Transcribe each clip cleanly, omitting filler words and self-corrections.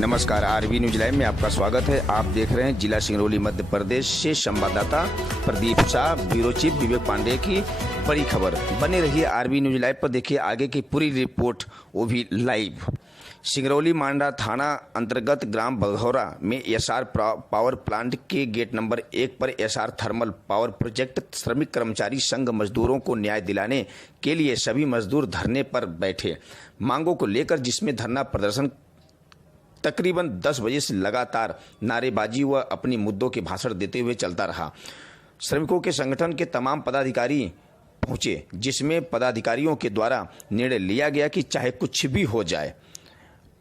नमस्कार, RB news live में आपका स्वागत है। आप देख रहे हैं जिला सिंगरौली मध्य प्रदेश से संवाददाता प्रदीप शाह, ब्यूरो चीफ विवेक पांडे की बड़ी खबर। बने रहिए आरबी न्यूज लाइव पर, देखिए आगे की पूरी रिपोर्ट, वो भी लाइव। सिंगरौली मांडा थाना अंतर्गत ग्राम बघौरा में एसआर पावर प्लांट के गेट नंबर 1 पर एसआर थर्मल पावर प्रोजेक्ट श्रमिक कर्मचारी संघ मजदूरों को न्याय दिलाने के लिए सभी मजदूर धरने पर बैठे। मांगों को लेकर जिसमें धरना प्रदर्शन तकरीबन 10 बजे से लगातार नारेबाजी व अपनी मुद्दों के भाषण देते हुए चलता रहा। श्रमिकों के संगठन के तमाम पदाधिकारी पहुंचे, जिसमें पदाधिकारियों के द्वारा निर्णय लिया गया कि चाहे कुछ भी हो जाए,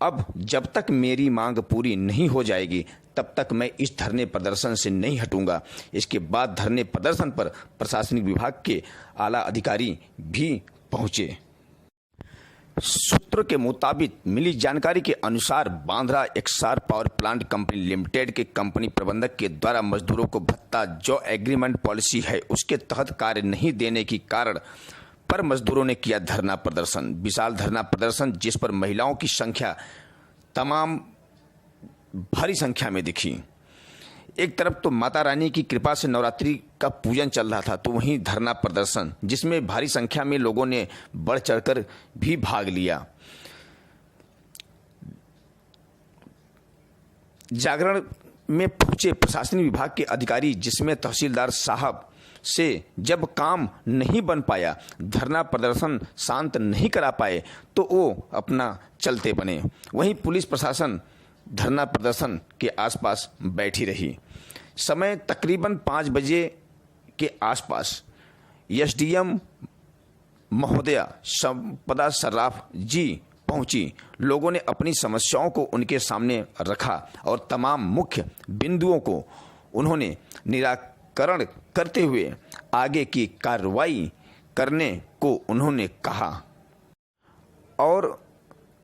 अब जब तक मेरी मांग पूरी नहीं हो जाएगी तब तक मैं इस धरने प्रदर्शन से नहीं हटूंगा। इसके बाद धरने प्रदर्शन पर प्रशासनिक विभाग के आला अधिकारी भी पहुंचे। सूत्रों के मुताबिक मिली जानकारी के अनुसार Bandra Essar power plant company limited के कंपनी प्रबंधक के द्वारा मजदूरों को भत्ता जो एग्रीमेंट पॉलिसी है उसके तहत कार्य नहीं देने के कारण पर मजदूरों ने किया धरना प्रदर्शन। विशाल धरना प्रदर्शन जिस पर महिलाओं की संख्या तमाम भारी संख्या में दिखी। एक तरफ तो माता रानी की कृपा से नवरात्रि का पूजन चल रहा था, तो वहीं धरना प्रदर्शन जिसमें भारी संख्या में लोगों ने बढ़ चढ़कर भी भाग लिया। जागरण में पहुंचे प्रशासनिक विभाग के अधिकारी, जिसमें तहसीलदार साहब से जब काम नहीं बन पाया, धरना प्रदर्शन शांत नहीं करा पाए, तो वो अपना चलते बने। वहीं पुलिस प्रशासन धरना प्रदर्शन के आसपास बैठी रही। समय तकरीबन 5 बजे के आसपास एसडीएम महोदया संपदा सर्राफ जी पहुंची। लोगों ने अपनी समस्याओं को उनके सामने रखा और तमाम मुख्य बिंदुओं को उन्होंने निराकरण करते हुए आगे की कार्रवाई करने को उन्होंने कहा और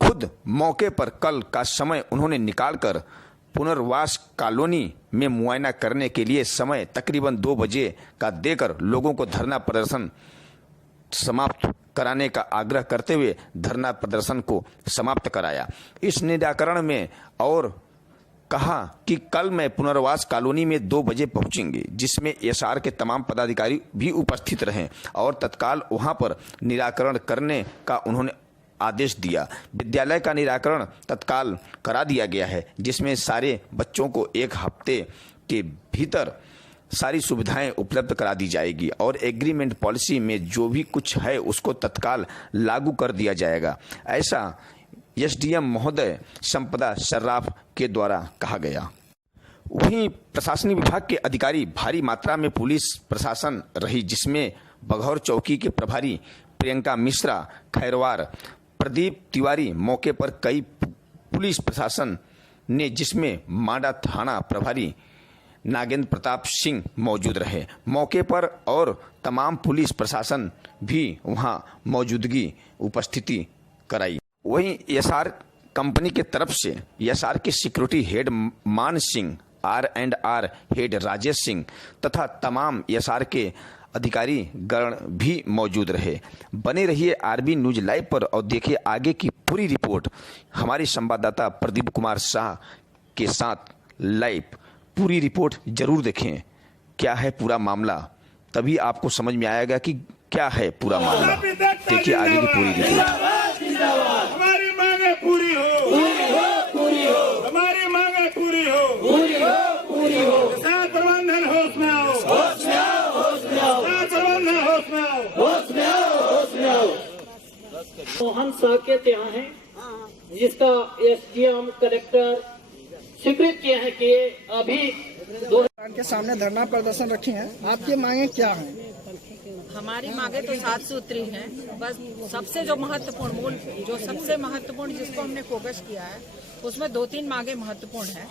खुद मौके पर कल का समय उन्होंने निकालकर पुनर्वास कॉलोनी में मुआयना करने के लिए समय तकरीबन 2 बजे का देकर लोगों को धरना प्रदर्शन समाप्त कराने का आग्रह करते हुए धरना प्रदर्शन को समाप्त कराया। इस निराकरण में और कहा कि कल मैं पुनर्वास कॉलोनी में 2 बजे पहुंचेंगे, जिसमें एसआर के तमाम पदाधिकारी भी उपस्थित रहें और तत्काल वहां पर निराकरण करने का उन्होंने आदेश दिया। विद्यालय का निराकरण तत्काल करा दिया गया है, जिसमें सारे बच्चों को 1 हफ्ते के भीतर सारी सुविधाएं उपलब्ध करा दी जाएगी और एग्रीमेंट पॉलिसी में जो भी कुछ है उसको तत्काल लागू कर दिया जाएगा, ऐसा एसडीएम महोदय संपदा सर्राफ के द्वारा कहा गया। वहीं प्रशासनिक विभाग के अधिकारी भारी मात्रा में पुलिस प्रशासन रही, जिसमें बघौर चौकी के प्रभारी प्रियंका मिश्रा खैरवार, प्रदीप तिवारी मौके पर कई पुलिस प्रशासन ने, जिसमें मांडा थाना प्रभारी नागेंद्र प्रताप सिंह मौजूद रहे मौके पर और तमाम पुलिस प्रशासन भी वहां मौजूदगी उपस्थिति कराई। वहीं एसआर कंपनी के तरफ से एसआर के सिक्योरिटी हेड मान सिंह, R&R हेड राजेश सिंह तथा तमाम एसआर के अधिकारी गण भी मौजूद रहे। बने रहिए आरबी न्यूज लाइव पर और देखिए आगे की पूरी रिपोर्ट हमारे संवाददाता प्रदीप कुमार शाह के साथ लाइव। पूरी रिपोर्ट जरूर देखें, क्या है पूरा मामला, तभी आपको समझ में आएगा कि क्या है पूरा मामला। देखिए आगे की पूरी रिपोर्ट। हमारी मांगे पूरी हो, पूरी हो, हमारी मांगे पूरी हो, पूरी हो। किसान प्रबंधन होश में आओ, होश में आओ, होश में आओ। किसान प्रबंधन होश में आओ, होश में आओ, होश में आओ। मोहन साकेत यहाँ है, जिसका एसडीएम कलेक्टर स्वीकृत किए हैं कि अभी 2 के सामने धरना प्रदर्शन रखे हैं। आपकी मांगे क्या हैं? हमारी मांगे तो 7 सूत्री हैं। बस सबसे जो महत्वपूर्ण सबसे महत्वपूर्ण जिसको हमने फोकस किया है उसमें 2-3 मांगे महत्वपूर्ण हैं।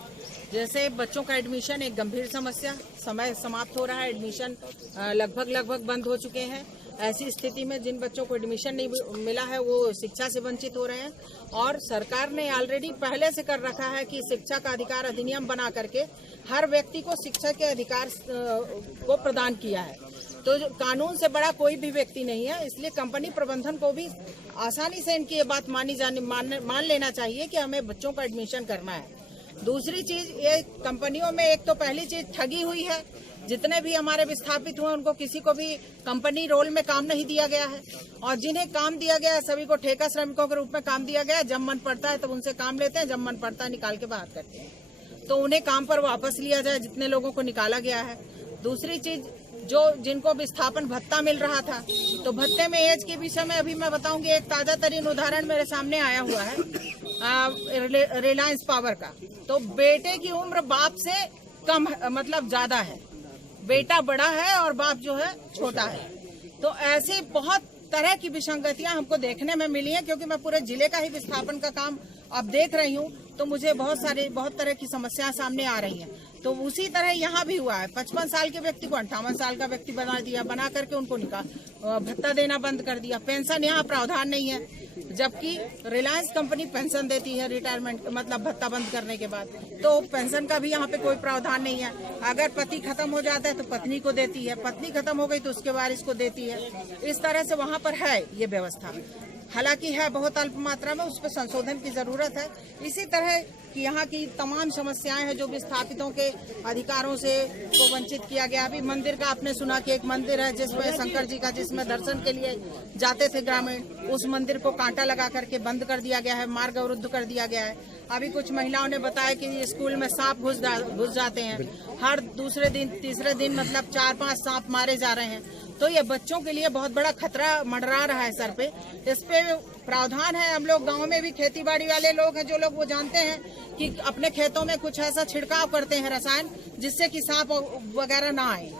जैसे बच्चों का एडमिशन एक गंभीर समस्या, समय समाप्त हो रहा है, एडमिशन लगभग बंद हो चुके हैं। ऐसी स्थिति में जिन बच्चों को एडमिशन नहीं मिला है वो शिक्षा से वंचित हो रहे हैं और सरकार ने ऑलरेडी पहले से कर रखा है कि शिक्षा का अधिकार अधिनियम बना करके हर व्यक्ति को शिक्षा के अधिकार को प्रदान किया है। तो कानून से बड़ा कोई भी व्यक्ति नहीं है, इसलिए कंपनी प्रबंधन को भी आसानी से इनकी ये बात मान लेना चाहिए कि हमें बच्चों का एडमिशन करना है। दूसरी चीज, ये कंपनियों में एक तो पहली चीज ठगी हुई है। जितने भी हमारे विस्थापित हुए उनको किसी को भी कंपनी रोल में काम नहीं दिया गया है, और जिन्हें काम दिया गया है सभी को ठेका श्रमिकों के रूप में काम दिया गया है। जब मन पड़ता है तब उनसे काम लेते हैं, जब मन पड़ता है निकाल के बाहर करते हैं। तो उन्हें काम पर वापस लिया जाए जितने लोगों को निकाला गया है। दूसरी चीज, जो जिनको विस्थापन भत्ता मिल रहा था, तो भत्ते में एज के विषय में अभी मैं बताऊंगी। एक ताजा तरीन उदाहरण मेरे सामने आया हुआ है रिलायंस पावर का। तो बेटे की उम्र बाप से कम मतलब ज्यादा है, बेटा बड़ा है और बाप जो है छोटा है। तो ऐसे बहुत तरह की विसंगतियां हमको देखने में मिली हैं, क्योंकि मैं पूरे जिले का ही विस्थापन का काम अब देख रही हूँ, तो मुझे बहुत तरह की समस्याएं सामने आ रही हैं। तो उसी तरह यहाँ भी हुआ है। 55 साल के व्यक्ति को 58 साल का व्यक्ति बना दिया, बना करके उनको भत्ता देना बंद कर दिया। पेंशन यहाँ प्रावधान नहीं है, जबकि रिलायंस कंपनी पेंशन देती है रिटायरमेंट मतलब भत्ता बंद करने के बाद। तो पेंशन का भी यहाँ पे कोई प्रावधान नहीं है। अगर पति खत्म हो जाता है तो पत्नी को देती है, पत्नी खत्म हो गई तो उसके वारिस को देती है। इस तरह से वहाँ पर है ये व्यवस्था, हालांकि है बहुत अल्प मात्रा में, उस पर संशोधन की जरूरत है। इसी तरह की यहाँ की तमाम समस्याएं हैं जो विस्थापितों के अधिकारों से को वंचित किया गया। अभी मंदिर का आपने सुना कि एक मंदिर है जिसमें शंकर जी का, जिसमें दर्शन के लिए जाते थे ग्रामीण, उस मंदिर को कांटा लगा करके बंद कर दिया गया है, मार्ग अवरुद्ध कर दिया गया है। अभी कुछ महिलाओं ने बताया कि स्कूल में सांप घुस जाते हैं, हर दूसरे दिन तीसरे दिन मतलब 4-5 सांप मारे जा रहे हैं। तो ये बच्चों के लिए बहुत बड़ा खतरा मंडरा रहा है सर पे। इस पे प्रावधान है। हम लोग गांव में भी खेती बाड़ी वाले लोग हैं, जो लोग वो जानते हैं कि अपने खेतों में कुछ ऐसा छिड़काव करते हैं रसायन जिससे कि सांप वगैरह ना आए।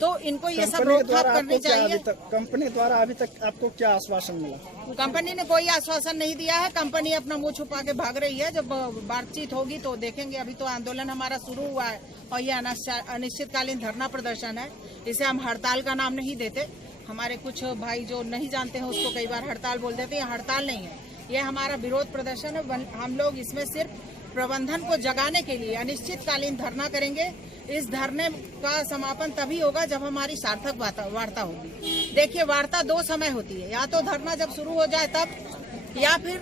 तो इनको ये सब रोकथाम करनी चाहिए। कंपनी द्वारा अभी तक आपको क्या आश्वासन मिला? कंपनी ने कोई आश्वासन नहीं दिया है। कंपनी अपना मुंह छुपा के भाग रही है। जब बातचीत होगी तो देखेंगे। अभी तो आंदोलन हमारा शुरू हुआ है और ये अनिश्चितकालीन धरना प्रदर्शन है। इसे हम हड़ताल का नाम नहीं देते। हमारे कुछ भाई जो नहीं जानते हैं उसको कई बार हड़ताल बोल देते हैं। ये हड़ताल नहीं है, ये हमारा विरोध प्रदर्शन है। हम लोग इसमें सिर्फ प्रबंधन को जगाने के लिए अनिश्चितकालीन धरना करेंगे। इस धरने का समापन तभी होगा जब हमारी सार्थक वार्ता होगी। देखिए, वार्ता 2 समय होती है, या तो धरना जब शुरू हो जाए तब, या फिर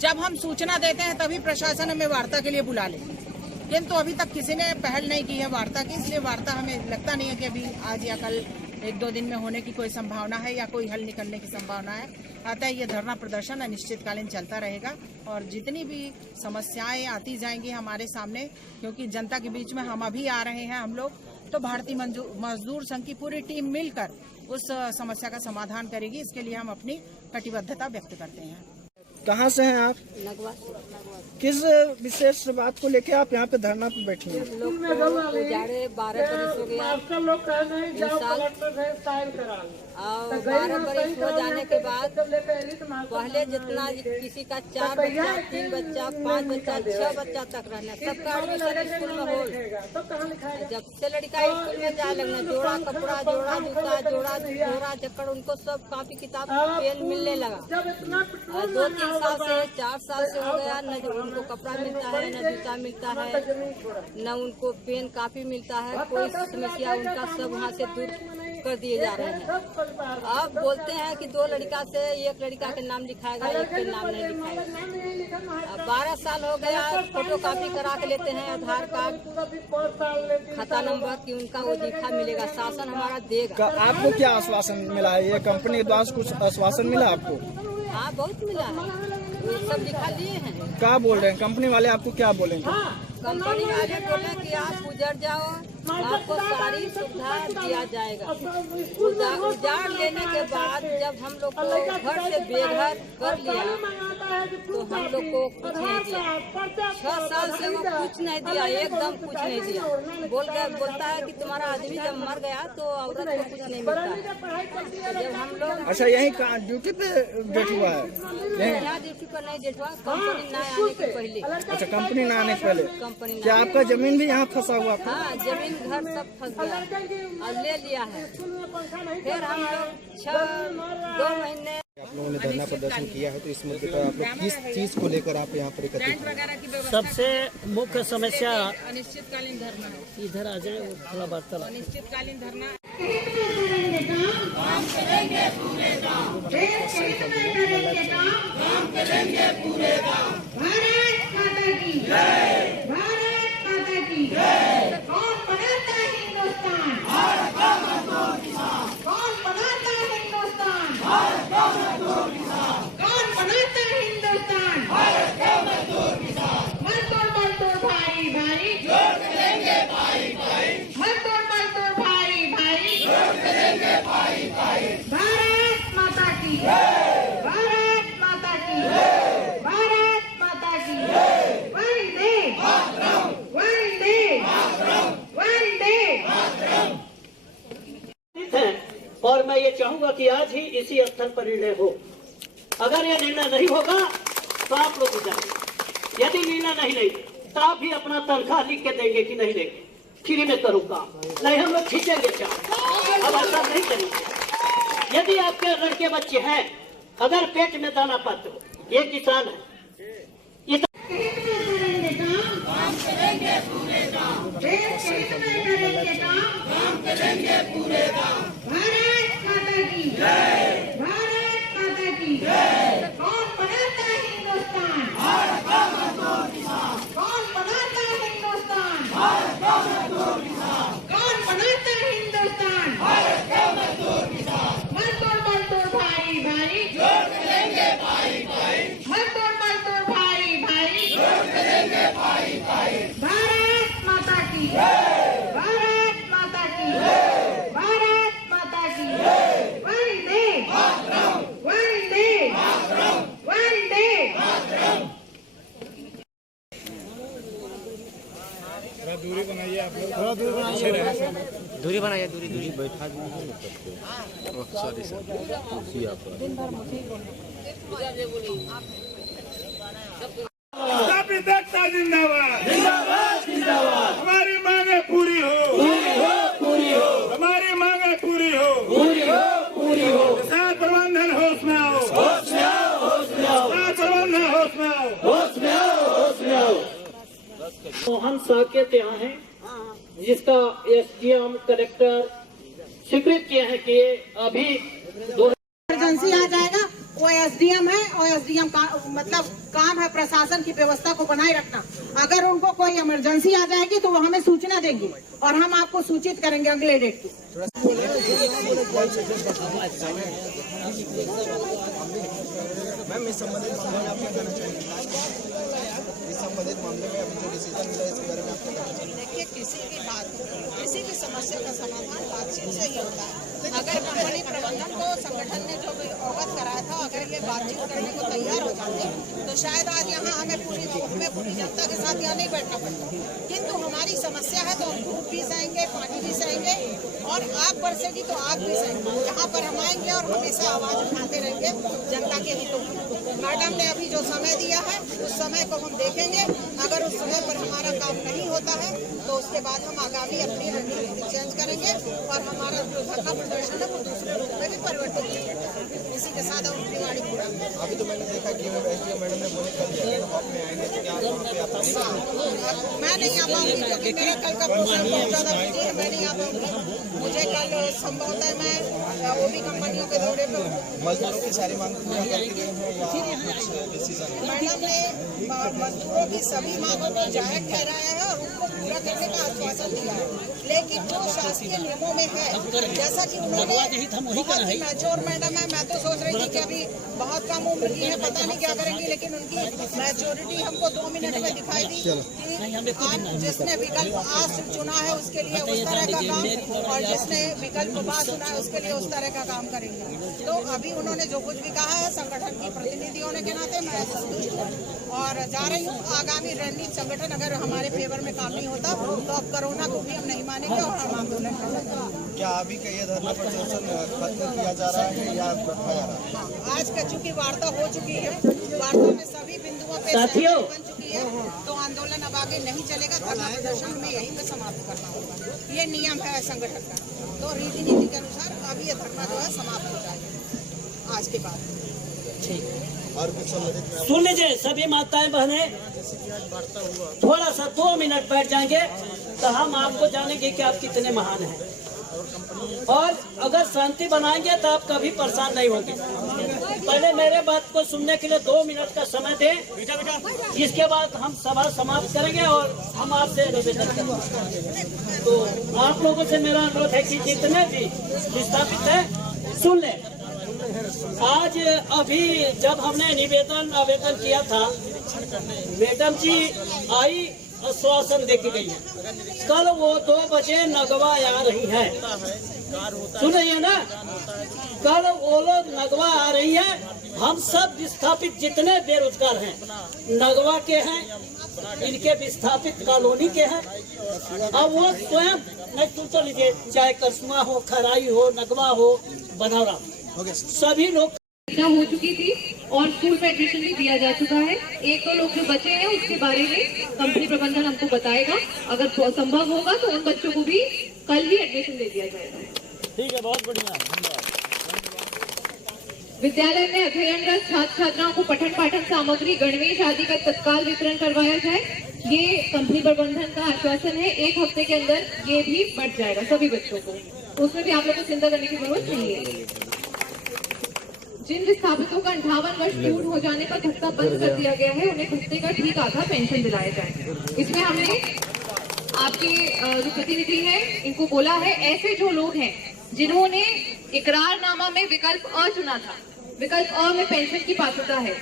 जब हम सूचना देते हैं तभी प्रशासन हमें वार्ता के लिए बुला ले। किंतु अभी तक किसी ने पहल नहीं की है वार्ता की, इसलिए वार्ता हमें लगता नहीं है कि अभी आज या कल 1-2 दिन में होने की कोई संभावना है या कोई हल निकलने की संभावना है। अतः ये धरना प्रदर्शन अनिश्चितकालीन चलता रहेगा और जितनी भी समस्याएं आती जाएंगी हमारे सामने, क्योंकि जनता के बीच में हम अभी आ रहे हैं हम लोग, तो भारतीय मजदूर संघ की पूरी टीम मिलकर उस समस्या का समाधान करेगी। इसके लिए हम अपनी कटिबद्धता व्यक्त करते हैं। कहाँ से हैं आप? लगवा किस विशेष बात को लेकर आप यहाँ पे धरना पे बैठी हैं? लोग को उजाड़े 12 बरस हो गया इस साल, और 12 बरस हो जाने के बाद पहले जितना किसी का 4 बच्चा, 3 बच्चा, 5 बच्चा, 6 बच्चा तक रहना, सबका एडमिशन स्कूल में हो। जब से लड़का स्कूल में जाए लगना, जोड़ा कपड़ा, जोड़ा जूता, जोड़ा चक्कर, उनको सब कॉपी किताब पेन मिलने लगा। 2-3 साल से 4 साल से हो गया, न उनको कपड़ा मिलता है, न जूता मिलता है, न उनको पेन कापी मिलता है। कोई समस्या उनका सब वहाँ से दूर कर दिए जा रहे हैं। अब बोलते हैं कि 2 लड़का से 1 लड़का के नाम लिखाएगा, 1 के नाम नहीं लिखाएगा। अब 12 साल हो गया, फोटो कॉपी करा के लेते हैं, आधार कार्ड, खाता नंबर की उनका वजीफा मिलेगा, शासन हमारा देगा। आपको क्या आश्वासन मिला है? ये कंपनी द्वारा कुछ आश्वासन मिला आपको? हाँ, बहुत मिला है, वो सब लिखा लिए हैं। क्या बोल रहे हैं कंपनी वाले? आपको क्या बोलेंगे? कंपनी वाले बोले कि आप गुजर जाओ, आपको सारी सुविधा दिया जाएगा। उजाड़ लेने के बाद जब हम लोग को घर से बेघर कर लिया तो हम लोग को कुछ नहीं दिया। 6 साल से वो कुछ नहीं दिया, एकदम कुछ नहीं दिया। बोलता है कि तुम्हारा आदमी जब मर गया तो औरत को कुछ नहीं मिलता है। जब हम लोग अच्छा, यही ड्यूटी पे डेट हुआ है? यहाँ ड्यूटी पर नहीं डेट हुआ, कंपनी न आने के पहले। अच्छा, कंपनी न आने से पहले। कंपनी क्या आपका जमीन भी यहाँ फंसा हुआ था? हाँ, जमीन घर सब फंस गया और ले लिया है। फिर हम लोग 2 महीने आप लोगों ने धरना प्रदर्शन किया है, तो इस मुद्दे पर आप लोग किस चीज को लेकर आप यहाँ पर एकत्रित हैं? सबसे मुख्य समस्या अनिश्चितकालीन धरना, इधर आ जाए, थोड़ा वार्तालाप। अनिश्चितकालीन धरना हित में करेंगे काम, देश के हित में करेंगे काम, भारत माता की जय, भारत माता की जय। कौन बनाता है हिंदुस्तान? कौन बनाता है हिंदुस्तान? कौन बनाता है हिंदुस्तान? मजदूर मजदूर भाई भाई, मजदूर मजदूर भाई भाई, भारत माता की, भारत माता की, भारत माता की, वंदे वंदे वंदे। और मैं ये चाहूंगा कि आज ही इसी स्थल पर निर्णय हो। अगर ये निर्णय नहीं होगा तो आप लोग जाएंगे, यदि निर्णय नहीं लेंगे तो आप भी अपना तनख्वाह लिख के देंगे कि नहीं देंगे, फ्री में करूँ काम, नहीं हम लोग खींचेंगे चाह। अब ऐसा नहीं करेंगे। यदि आपके लड़के बच्चे हैं, अगर पेट में दाना पाते हो, ये किसान है, हित में करेंगे काम, देश के हित में करेंगे काम, भारत माता की जय, भारत माता की जय। कौन बनाता है हिंदुस्तान? कौन बनाता है हिंदुस्तान? कौन बनाता है हिंदुस्तान? मजदूर मजदूर भाई भाई, मजदूर मजदूर भाई भाई, भारत माता की, भारत माता की, भारत माता की, वंदे वंदे वंदे। दूरी बनाइए, दूरी बैठा स्थापित एकता जिंदाबाद, हमारी मांगे पूरी हो, हमारी मांगे पूरी हो। किसान प्रबंधन होश में आओ, किसान प्रबंधन होश में आओ। मोहन साकेत यहाँ है, जिसका एसडीएम कलेक्टर स्वीकृत किए हैं कि ये अभी इमरजेंसी आ जाएगा। वो एसडीएम है और एसडीएम का मतलब काम है प्रशासन की व्यवस्था को बनाए रखना। अगर उनको कोई इमरजेंसी आ जाएगी तो वो हमें सूचना देंगे और हम आपको सूचित करेंगे अगले डेट की। मैम इस संबंधित मामले में आप क्या कहना चाहेंगे? इस संबंधित मामले में अभी जो डिसीजन मिला इसके बारे में आप क्या कहना चाहेंगे? देखिए, किसी भी बात, किसी भी समस्या का समाधान बातचीत से ही होता है। अगर कंपनी प्रबंधन को संगठन ने जो अवगत कराया था, अगर ये बातचीत करने को तैयार हो जाते तो शायद आज यहाँ हमें पूरी जनता के साथ यहाँ नहीं बैठना पड़ता। किंतु हमारी समस्या है तो हम धूप भी सहेंगे, पानी भी सहेंगे और आग बरसेगी तो आग भी सहेंगे। यहाँ पर हम आएंगे और हमेशा आवाज उठाते रहेंगे जनता के हितों में। मैडम ने अभी जो समय दिया है उस समय को हम देखेंगे। अगर उस समय पर हमारा काम नहीं होता है तो उसके बाद हम आगामी अपनी रणनीति चेंज करेंगे और हमारा जो धरना प्रदर्शन है वो दूसरे रूप में भी परिवर्तित करेंगे। इसी के साथ हम अपनी गाड़ी पूरा। अभी तो मैंने देखा कि मैडम ने बोले कल आप में आएंगे तो क्या वहाँ पे आप मैं नहीं आ पाऊंगी क्योंकि मेरा कल का प्रोग्राम बहुत ज्यादा बिजी है। मैं नहीं आ पाऊंगी। मुझे कल संभवतः मैं वो भी कंपनियों के दौरे पे मजदूरों की सारी मांग पूरा करके गए हैं या कुछ डिसीजन? मैडम ने मजदूरों की सभी मांगों को जायज ठहराया है और उनको पूरा करने का आश्वासन दिया है। लेकिन जो शासकीय नियमों में है, जैसा कि उन्होंने बहुत मैच्योर मैडम है, मैं तो सोच रही थी कि अभी बहुत कम उम्र की है, पता नहीं क्या करेंगी, लेकिन उनकी मैच्योरिटी हमको 2 मिनट में दिखाई दी कि आज जिसने विकल्प आज चुना है उसके लिए उस तरह का काम और जिसने विकल्प बाद चुना है उसके लिए उस तरह का काम करेंगे। तो अभी उन्होंने जो कुछ भी कहा है संगठन की प्रतिनिधि होने के नाते मैं संतुष्ट हूँ और जा रही हूँ। आगामी रणनीति संगठन अगर हमारे फेवर में काम नहीं होता तो अब कोरोना को भी हम नहीं मानेंगे और हम आंदोलन करेंगे। क्या अभी का ये धरना प्रदर्शन खत्म किया जा रहा है या रखा जा रहा है? आज का चूंकि वार्ता हो चुकी है, वार्ता में सभी बिंदुओं पे सहमति बन चुकी है, तो आंदोलन अब आगे नहीं चलेगा। धरना प्रदर्शन में यहीं पे समाप्त करना होगा। ये नियम है संगठन का। तो रीति नीति के अनुसार अभी ये धरना जो है समाप्त हो जाएगा आज के बाद। और कुछ संबंधित सुन लीजिए सभी माताएं बहने, थोड़ा सा 2 मिनट बैठ जाएंगे तो हम आपको जानेंगे कि आप कितने महान हैं। और अगर शांति बनाएंगे तो आप कभी परेशान नहीं होंगे। पहले मेरे बात को सुनने के लिए 2 मिनट का समय दें, इसके बाद हम सभा समाप्त करेंगे और हम आपसे निवेदन करेंगे। तो आप लोगों से मेरा अनुरोध है कि जितने भी विस्थापित हैं सुन लें। आज अभी जब हमने आवेदन किया था, मैडम जी आई आश्वासन दे के गई है। कल वो 2 बजे नगवा आ रही है, सुन रही है ना? कल वो लोग नगवा आ रही है। हम सब विस्थापित जितने बेरोजगार हैं नगवा के हैं, इनके विस्थापित कॉलोनी के हैं। अब वो स्वयं नहीं सुन तो लीजिए, चाहे कसमा हो, खराई हो, नगवा हो, बनौरा, सभी लोग हो चुकी थी और स्कूल में एडमिशन भी दिया जा चुका है। 1-2 लोग जो बचे हैं उसके बारे में कंपनी प्रबंधन हमको बताएगा। अगर संभव होगा तो उन बच्चों को भी कल ही एडमिशन दे दिया जाएगा। ठीक है, बहुत बढ़िया। विद्यालय में अध्ययनरत छात्र छात्राओं को पठन पाठन सामग्री, गणवेश आदि का तत्काल वितरण करवाया जाए। ये कंपनी प्रबंधन का आश्वासन है। 1 हफ्ते के अंदर ये भी बढ़ जाएगा सभी बच्चों को, उसमें भी आप लोग को चिंता करने की जरूरत नहीं है। जिन विस्थापितों का 58 वर्ष पूर्ण हो जाने पर भत्ता बंद कर दिया गया है, उन्हें भत्ते का ठीक आधा पेंशन दिलाया जाए। इसमें हमने आपके जो प्रतिनिधि हैं इनको बोला है, ऐसे जो लोग हैं जिन्होंने इकरारनामा में विकल्प अ चुना था, विकल्प अ में पेंशन की पात्रता है,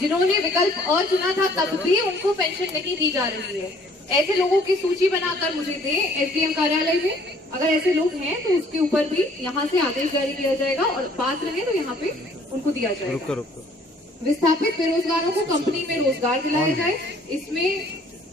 जिन्होंने विकल्प अ चुना था तब भी उनको पेंशन नहीं दी जा रही है, ऐसे लोगों की सूची बनाकर मुझे दें एसडीएम कार्यालय में। अगर ऐसे लोग हैं तो उसके ऊपर भी यहाँ से आदेश जारी किया जाएगा और पास रहे तो यहाँ पे उनको दिया जाएगा। विस्थापित बेरोजगारों को कंपनी में रोजगार दिलाया जाए। इसमें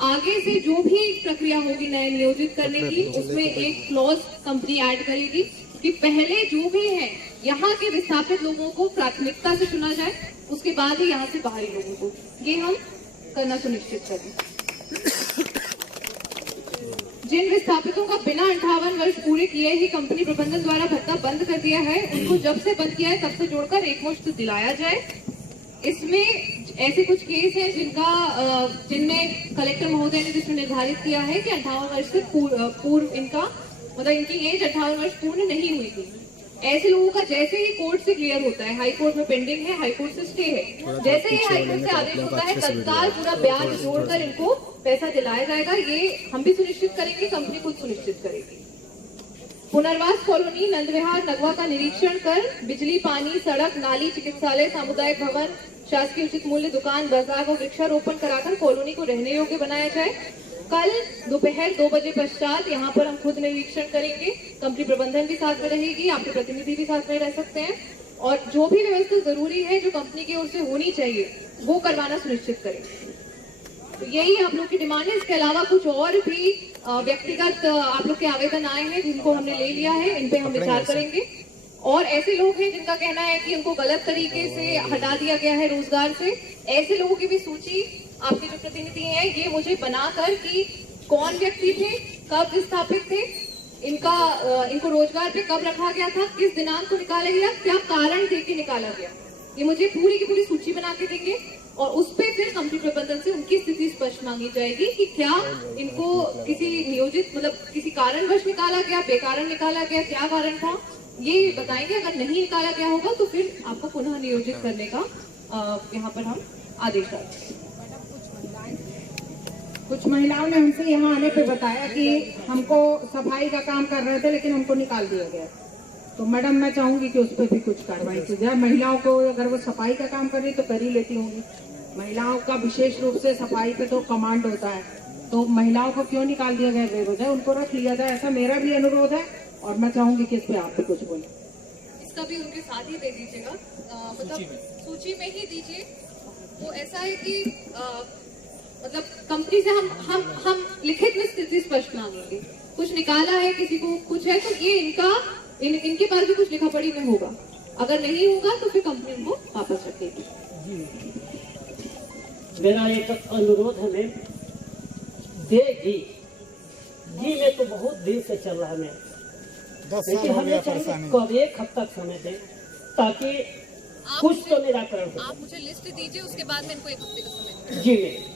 आगे से जो भी प्रक्रिया होगी नए नियोजित करने की, उसमें एक क्लॉज कंपनी ऐड करेगी कि पहले जो भी है यहाँ के विस्थापित लोगों को प्राथमिकता से चुना जाए, उसके बाद ही यहाँ से बाहरी लोगों को, ये हम करना सुनिश्चित करें। जिन विस्थापितों का बिना 58 वर्ष पूरे किए ही कंपनी प्रबंधन द्वारा भत्ता बंद कर दिया है, उनको जब से बंद किया है तब से जोड़कर एकमुश्त दिलाया जाए। इसमें ऐसे कुछ केस हैं जिनमें कलेक्टर महोदय ने जिसमें निर्धारित किया है कि 58 वर्ष से पूर्व इनका मतलब इनकी एज 58 वर्ष पूर्ण नहीं हुई थी। ऐसे लोगों का जैसे ही कोर्ट से क्लियर होता है, हाई कोर्ट में पेंडिंग है, हाई कोर्ट से स्टे है, जैसे ही हाई कोर्ट से आदेश होता है तत्काल पूरा ब्याज जोड़कर इनको पैसा दिलाया जाएगा। ये हम भी सुनिश्चित करेंगे, कंपनी खुद सुनिश्चित करेगी। पुनर्वास कॉलोनी नंदविहार नगवा का निरीक्षण कर बिजली, पानी, सड़क, नाली, चिकित्सालय, सामुदायिक भवन, शासकीय उचित मूल्य दुकान, बाजार को वृक्षारोपण कराकर कॉलोनी को रहने योग्य बनाया जाए। कल दोपहर 2 बजे पश्चात यहाँ पर हम खुद निरीक्षण करेंगे। कंपनी प्रबंधन भी साथ में रहेगी, आपके प्रतिनिधि भी साथ में रह सकते हैं और जो भी व्यवस्था जरूरी है जो कंपनी की ओर से होनी चाहिए वो करवाना सुनिश्चित करेंगे। तो यही आप लोग की डिमांड है। इसके अलावा कुछ और भी व्यक्तिगत आप लोग के आवेदन आए हैं जिनको हमने ले लिया है, इन पे हम विचार करेंगे। और ऐसे लोग हैं जिनका कहना है कि उनको गलत तरीके से हटा दिया गया है रोजगार से, ऐसे लोगों की भी सूची आपके जो प्रतिनिधि हैं ये मुझे बनाकर कि कौन व्यक्ति थे, कब विस्थापित थे, इनको रोजगार पे कब रखा गया था, किस दिनांक को निकाला गया, क्या कारण दे के निकाला गया, ये मुझे पूरी की पूरी सूची बना के देंगे और उस पे फिर कंपनी प्रबंधन से उनकी स्थिति स्पष्ट मांगी जाएगी कि क्या इनको किसी नियोजित मतलब किसी कारणवश निकाला गया, बेकारण निकाला गया, क्या कारण था, ये बताएंगे। अगर नहीं निकाला गया होगा तो फिर आपको पुनः नियोजित करने का यहाँ पर हम आदेश देंगे। कुछ महिलाओं ने हमसे यहाँ आने पे बताया कि हमको सफाई का काम कर रहे थे लेकिन हमको निकाल दिया गया। तो मैडम मैं चाहूंगी कि उस पर भी कुछ कार्रवाई की जाए। महिलाओं को अगर वो सफाई का काम कर रही तो कर ही लेती होंगी। महिलाओं का विशेष रूप से सफाई पे तो कमांड होता है, तो महिलाओं को क्यों निकाल दिया गया बेवजह, उनको रख लिया जाए, ऐसा मेरा भी अनुरोध है। और मैं चाहूंगी कि इस पे आप भी कुछ बोले। इसका भी उनके साथ ही दे दीजिएगा, मतलब सूची में ही दीजिए। वो ऐसा है कि मतलब कंपनी से हम लिखित में स्थिति स्पष्ट मांगेंगे। कुछ निकाला है किसी को कुछ है तो ये इनके पास भी कुछ लिखा पढ़ी में होगा, अगर नहीं होगा तो फिर कंपनी उनको वापस रखेगी। मेरा एक अनुरोध है मैम, देगी जी में तो बहुत दिन से चल रहा है मैम, लेकिन हमें चाहिए कब 1 हफ्ता समय दें ताकि कुछ तो निराकरण हो। आप मुझे लिस्ट दीजिए, उसके बाद में इनको 1 हफ्ते का समय जी मैम।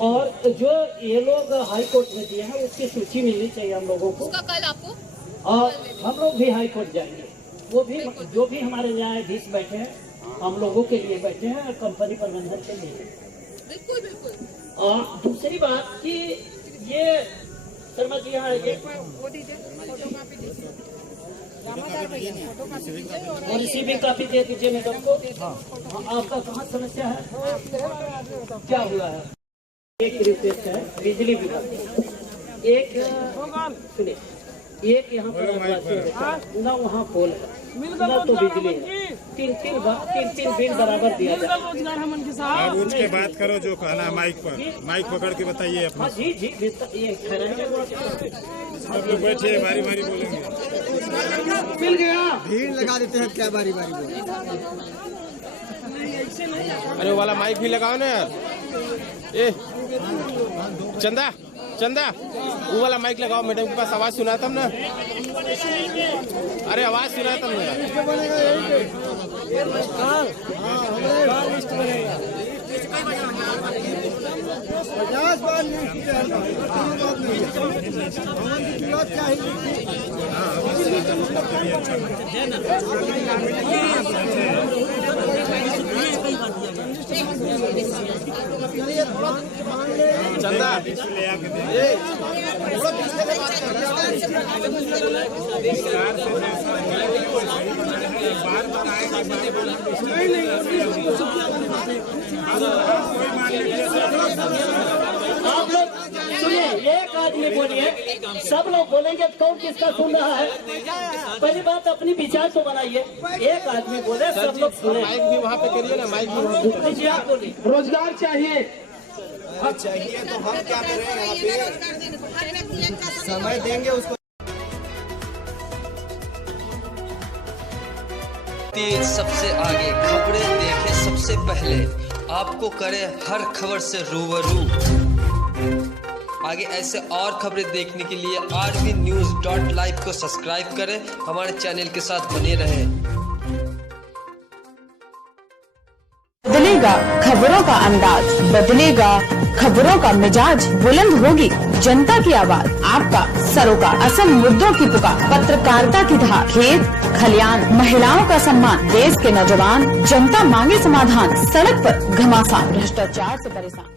और जो ये लोग हाई कोर्ट में दिए हैं उसकी सूची मिलनी चाहिए हम लोगों को। उसका कल आपको और हम लोग भी हाई कोर्ट जाएंगे। वो भी जो भी हमारे न्यायाधीश बैठे हैं हम लोगों के लिए बैठे हैं और कंपनी प्रबंधन के लिए। बिल्कुल बिल्कुल। और दूसरी बात कि ये शर्मा जी यहाँ वो दीजिए, फोटोकॉपी दीजिए, जमादार भैया फोटोकॉपी दीजिए और रिसीविंग कॉपी दे दीजिए मैडम को। आपका कहाँ समस्या है, क्या हुआ है? एक रिक्वेस्ट है बिजली विभाग, एक सुनिए, एक यहाँ पर न वहाँ पोल है न तो बिजली है, तीन बिल बराबर दिया जाए। आप उठ के बात करो जो कहना है, माइक पकड़ के बताइए अपना। जी ये आप लोग बैठिए, बारी बारी बोलेंगे। मिल गया, भीड़ लगा देते हैं क्या बारी बारी बोले। अरे वो वाला माइक भी लगाओ ना यार। ए चंदा वो वाला माइक लगाओ, मैडम के पास आवाज सुना तब ना। अरे आवाज सुना तब ना। चंदा आप लोग सुनिए, एक आदमी बोलिए, सब लोग बोलेंगे तो कौन किसका सुन रहा है? पहली बात अपनी विचार तो बनाइए, एक आदमी बोले सब लोग सुने। माइक भी वहाँ पे करिए ना, माइक भी लीजिए, आप बोलिए। रोजगार चाहिए, चाहिए तो हम क्या करें, यहाँ पे समय देंगे उसको। सबसे आगे खबरें देखें सबसे पहले, आपको करे हर खबर से रूबरू। आगे ऐसे और खबरें देखने के लिए rvnews.live को सब्सक्राइब करें, हमारे चैनल के साथ बने रहें। बदलेगा खबरों का अंदाज, बदलेगा खबरों का मिजाज, बुलंद होगी जनता की आवाज, आपका सरोकार, असल मुद्दों की पुकार, पत्रकारिता की धार, खेत खलियान, महिलाओं का सम्मान, देश के नौजवान, जनता मांगे समाधान, सड़क पर घमासान, भ्रष्टाचार से परेशान।